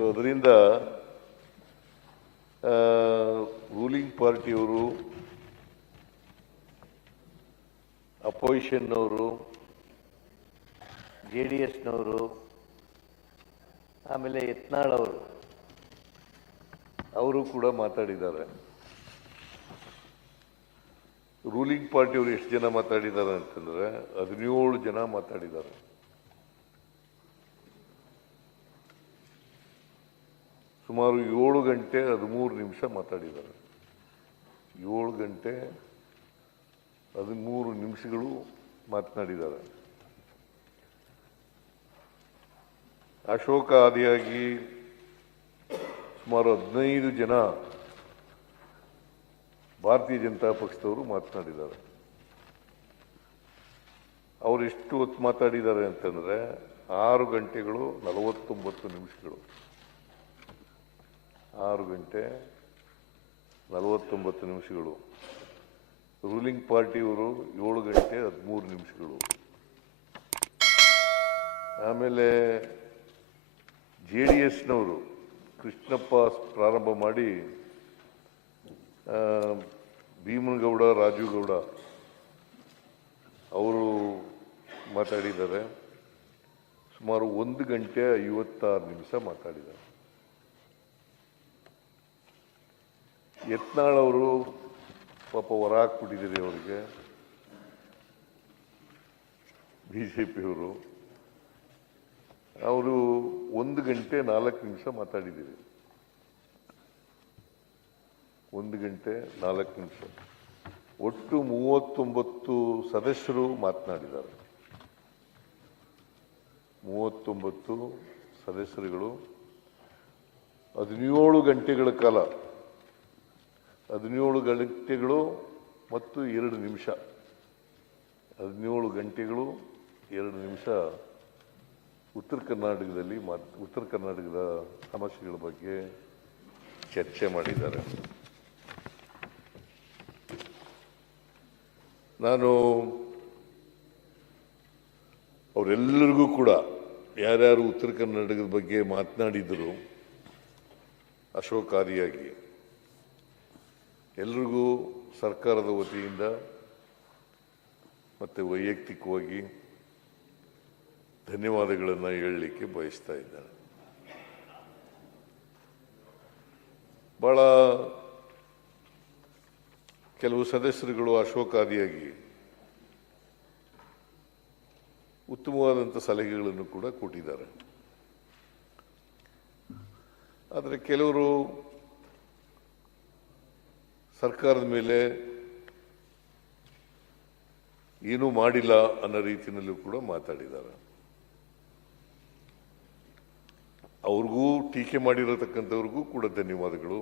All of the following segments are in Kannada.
ಸೊ ಅದರಿಂದ ರೂಲಿಂಗ್ ಪಾರ್ಟಿಯವರು, ಅಪೋಸಿಷನ್ನವರು, JDSನವರು, ಆಮೇಲೆ ಯತ್ನಾಳ್ ಅವರು ಕೂಡ ಮಾತಾಡಿದ್ದಾರೆ. ರೂಲಿಂಗ್ ಪಾರ್ಟಿಯವರು ಎಷ್ಟು ಜನ ಮಾತಾಡಿದ್ದಾರೆ ಅಂತಂದ್ರೆ 17 ಜನ ಮಾತಾಡಿದ್ದಾರೆ. ಸುಮಾರು 7 ಗಂಟೆ 13 ನಿಮಿಷ ಮಾತಾಡಿದ್ದಾರೆ. 7 ಗಂಟೆ 13 ನಿಮಿಷಗಳು ಮಾತನಾಡಿದ್ದಾರೆ. ಅಶೋಕ ಆದಿಯಾಗಿ ಸುಮಾರು 15 ಜನ ಭಾರತೀಯ ಜನತಾ ಪಕ್ಷದವರು ಮಾತನಾಡಿದ್ದಾರೆ. ಅವರು ಎಷ್ಟು ಹೊತ್ತು ಮಾತಾಡಿದ್ದಾರೆ ಅಂತಂದ್ರೆ 6 ಗಂಟೆಗಳು 49 ನಿಮಿಷಗಳು. 6 ಗಂಟೆ 49 ನಿಮಿಷಗಳು. ರೂಲಿಂಗ್ ಪಾರ್ಟಿಯವರು 7 ಗಂಟೆ 13 ನಿಮಿಷಗಳು. ಆಮೇಲೆ JDSನವರು ಕೃಷ್ಣಪ್ಪ ಪ್ರಾರಂಭ ಮಾಡಿ ಭೀಮನಗೌಡ, ರಾಜುಗೌಡ ಅವರು ಮಾತಾಡಿದ್ದಾರೆ. ಸುಮಾರು 1 ಗಂಟೆ 56 ನಿಮಿಷ ಮಾತಾಡಿದ್ದಾರೆ. ಯತ್ನಾಳ್ ಅವರು ಪಾಪ ಹೊರ ಹಾಕ್ಬಿಟ್ಟಿದ್ದೀರಿ ಅವರಿಗೆ, ಬಿಜೆಪಿಯವರು. ಅವರು 1 ಗಂಟೆ 4 ನಿಮಿಷ ಮಾತಾಡಿದ್ದೀರಿ. 1 ಗಂಟೆ 4 ನಿಮಿಷ. ಒಟ್ಟು 39 ಸದಸ್ಯರು ಮಾತನಾಡಿದ್ದಾರೆ. 39 ಸದಸ್ಯರುಗಳು 17 ಗಂಟೆಗಳ ಕಾಲ, 17 ಗಂಟೆಗಳು ಮತ್ತು 2 ನಿಮಿಷ, 17 ಗಂಟೆಗಳು 2 ನಿಮಿಷ ಉತ್ತರ ಕರ್ನಾಟಕದ ಸಮಸ್ಯೆಗಳ ಬಗ್ಗೆ ಚರ್ಚೆ ಮಾಡಿದ್ದಾರೆ. ನಾನು ಅವರೆಲ್ಲರಿಗೂ ಕೂಡ ಯಾರ್ಯಾರು ಉತ್ತರ ಕರ್ನಾಟಕದ ಬಗ್ಗೆ ಮಾತನಾಡಿದರು ಅಶೋಕಾರಿಯಾಗಿ ಎಲ್ರಿಗೂ ಸರ್ಕಾರದ ವತಿಯಿಂದ ಮತ್ತು ವೈಯಕ್ತಿಕವಾಗಿ ಧನ್ಯವಾದಗಳನ್ನು ಹೇಳಲಿಕ್ಕೆ ಬಯಸ್ತಾ ಇದ್ದೇನೆ. ಬಹಳ ಕೆಲವು ಸದಸ್ಯರುಗಳು ಅಶೋಕಾದಿಯಾಗಿ ಉತ್ತಮವಾದಂಥ ಸಲಹೆಗಳನ್ನು ಕೂಡ ಕೊಟ್ಟಿದ್ದಾರೆ. ಆದರೆ ಕೆಲವರು ಸರ್ಕಾರದ ಮೇಲೆ ಏನೂ ಮಾಡಿಲ್ಲ ಅನ್ನೋ ರೀತಿಯಲ್ಲೂ ಕೂಡ ಮಾತಾಡಿದ್ದಾರೆ. ಅವ್ರಿಗೂ ಟೀಕೆ ಮಾಡಿರತಕ್ಕಂಥವ್ರಿಗೂ ಕೂಡ ಧನ್ಯವಾದಗಳು.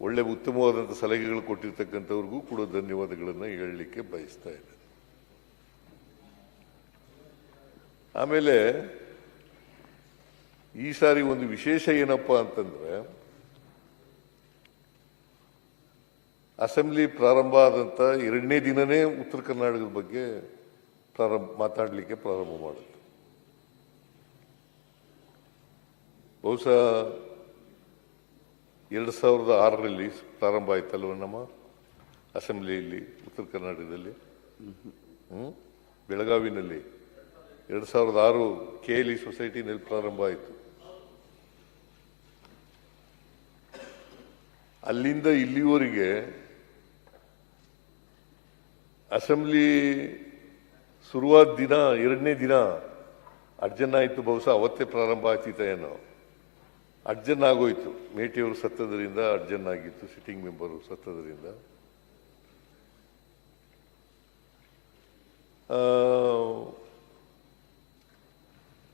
ಒಳ್ಳೆ ಉತ್ತಮವಾದಂಥ ಸಲಹೆಗಳು ಕೊಟ್ಟಿರ್ತಕ್ಕಂಥವ್ರಿಗೂ ಕೂಡ ಧನ್ಯವಾದಗಳನ್ನು ಹೇಳಲಿಕ್ಕೆ ಬಯಸ್ತಾ ಇದ್ದೇನೆ. ಆಮೇಲೆ ಈ ಸಾರಿ ಒಂದು ವಿಶೇಷ ಏನಪ್ಪಾ ಅಂತಂದ್ರೆ, ಅಸೆಂಬ್ಲಿ ಪ್ರಾರಂಭ ಆದಂಥ 2ನೇ ದಿನನೇ ಉತ್ತರ ಕರ್ನಾಟಕದ ಬಗ್ಗೆ ಮಾತಾಡಲಿಕ್ಕೆ ಪ್ರಾರಂಭ ಮಾಡುತ್ತೆ. ಬಹುಶಃ 2006ರಲ್ಲಿ ಪ್ರಾರಂಭ ಆಯ್ತಲ್ವ ನಮ್ಮ ಅಸೆಂಬ್ಲಿಯಲ್ಲಿ ಉತ್ತರ ಕರ್ನಾಟಕದಲ್ಲಿ. ಬೆಳಗಾವಿನಲ್ಲಿ 2006 KLE ಸೊಸೈಟಿನಲ್ಲಿ ಪ್ರಾರಂಭ ಆಯಿತು. ಅಲ್ಲಿಂದ ಇಲ್ಲಿವರೆಗೆ ಅಸೆಂಬ್ಲಿ ಶುರುವಾದ ದಿನ 2ನೇ ದಿನ ಅಡ್ಜನ್ ಆಯಿತು. ಬಹುಶಃ ಅವತ್ತೇ ಪ್ರಾರಂಭ ಆಗ್ತಿತ್ತ ಏನೋ, ಅಡ್ಜನ್ ಆಗೋಯ್ತು. ಮೇಟಿಯವರು ಸತ್ತದ್ರಿಂದ ಅಡ್ಜನ್ ಆಗಿತ್ತು, ಸಿಟ್ಟಿಂಗ್ ಮೆಂಬರು ಸತ್ತದ್ರಿಂದ.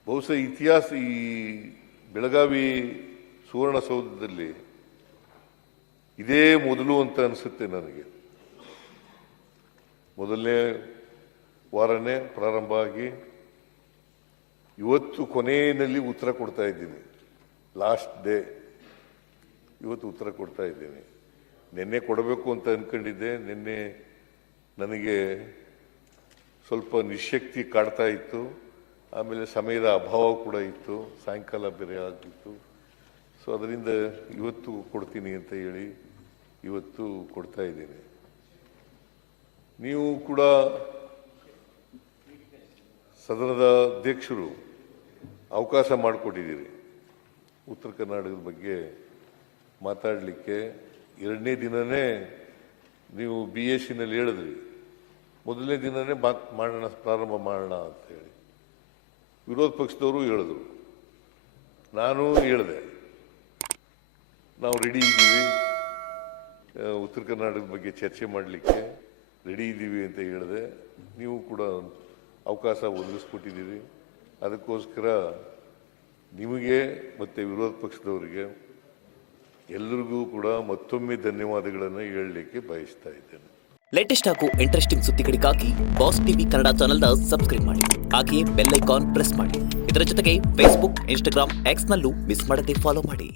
ಬಹುಶಃ ಇತಿಹಾಸ ಈ ಬೆಳಗಾವಿ ಸುವರ್ಣಸೌಧದಲ್ಲಿ ಇದೇ ಮೊದಲು ಅಂತ ಅನಿಸುತ್ತೆ ನನಗೆ. ಮೊದಲನೇ ವಾರನೇ ಪ್ರಾರಂಭ ಆಗಿ ಇವತ್ತು ಕೊನೆಯಲ್ಲಿ ಉತ್ತರ ಕೊಡ್ತಾ ಇದ್ದೀನಿ. ಲಾಸ್ಟ್ ಡೇ ಇವತ್ತು ಉತ್ತರ ಕೊಡ್ತಾ ಇದ್ದೀನಿ. ನಿನ್ನೆ ಕೊಡಬೇಕು ಅಂತ ಅನ್ಕೊಂಡಿದ್ದೆ. ನಿನ್ನೆ ನನಗೆ ಸ್ವಲ್ಪ ನಿಶಕ್ತಿ ಕಾಡ್ತಾ ಇತ್ತು. ಆಮೇಲೆ ಸಮಯದ ಅಭಾವ ಕೂಡ ಇತ್ತು, ಸಾಯಂಕಾಲ ಬೇರೆ ಆಗಿತ್ತು. ಸೊ ಅದರಿಂದ ಇವತ್ತು ಕೊಡ್ತೀನಿ ಅಂತ ಹೇಳಿ ಇವತ್ತು ಕೊಡ್ತಾ ಇದ್ದೀನಿ. ನೀವು ಕೂಡ ಸದನದ ಅಧ್ಯಕ್ಷರು ಅವಕಾಶ ಮಾಡಿಕೊಟ್ಟಿದ್ದೀರಿ ಉತ್ತರ ಕರ್ನಾಟಕದ ಬಗ್ಗೆ ಮಾತಾಡಲಿಕ್ಕೆ. ಎರಡನೇ ದಿನನೇ ನೀವು BScನಲ್ಲಿ ಹೇಳಿದ್ರಿ, ಮೊದಲನೇ ದಿನನೇ ಮಾಡೋಣ, ಪ್ರಾರಂಭ ಮಾಡೋಣ ಅಂತ ಹೇಳಿ ವಿರೋಧ ಪಕ್ಷದವರು ಹೇಳಿದ್ರು, ನಾನು ಹೇಳಿದೆ ನಾವು ರೆಡಿ ಇದ್ದೀವಿ, ಉತ್ತರ ಕರ್ನಾಟಕದ ಬಗ್ಗೆ ಚರ್ಚೆ ಮಾಡಲಿಕ್ಕೆ ರೆಡಿ ಇದ್ದೀವಿ ಅಂತ ಹೇಳಿದೆ. ನೀವು ಕೂಡ ಅವಕಾಶ ಒದಗಿಸ್ಕೊಟ್ಟಿದ್ದೀರಿ. ಅದಕ್ಕೋಸ್ಕರ ನಿಮಗೆ ಮತ್ತು ವಿರೋಧ ಪಕ್ಷದವರಿಗೆ ಎಲ್ಲರಿಗೂ ಕೂಡ ಮತ್ತೊಮ್ಮೆ ಧನ್ಯವಾದಗಳನ್ನು ಹೇಳಲಿಕ್ಕೆ ಬಯಸ್ತಾ ಇದ್ದೇನೆ. ಲೇಟೆಸ್ಟ್ ಹಾಗೂ ಇಂಟ್ರೆಸ್ಟಿಂಗ್ ಸುದ್ದಿಗಳಿಗಾಗಿ ಬಾಸ್ ಟಿವಿ ಕನ್ನಡ ಚಾನೆಲ್ನ ಸಬ್ಸ್ಕ್ರೈಬ್ ಮಾಡಿ. ಹಾಗೆಯೇ ಬೆಲ್ ಐಕಾನ್ ಪ್ರೆಸ್ ಮಾಡಿ. ಇದರ ಜೊತೆಗೆ ಫೇಸ್ಬುಕ್, ಇನ್ಸ್ಟಾಗ್ರಾಮ್, ಎಕ್ಸ್ನಲ್ಲೂ ಮಿಸ್ ಮಾಡದೆ ಫಾಲೋ ಮಾಡಿ.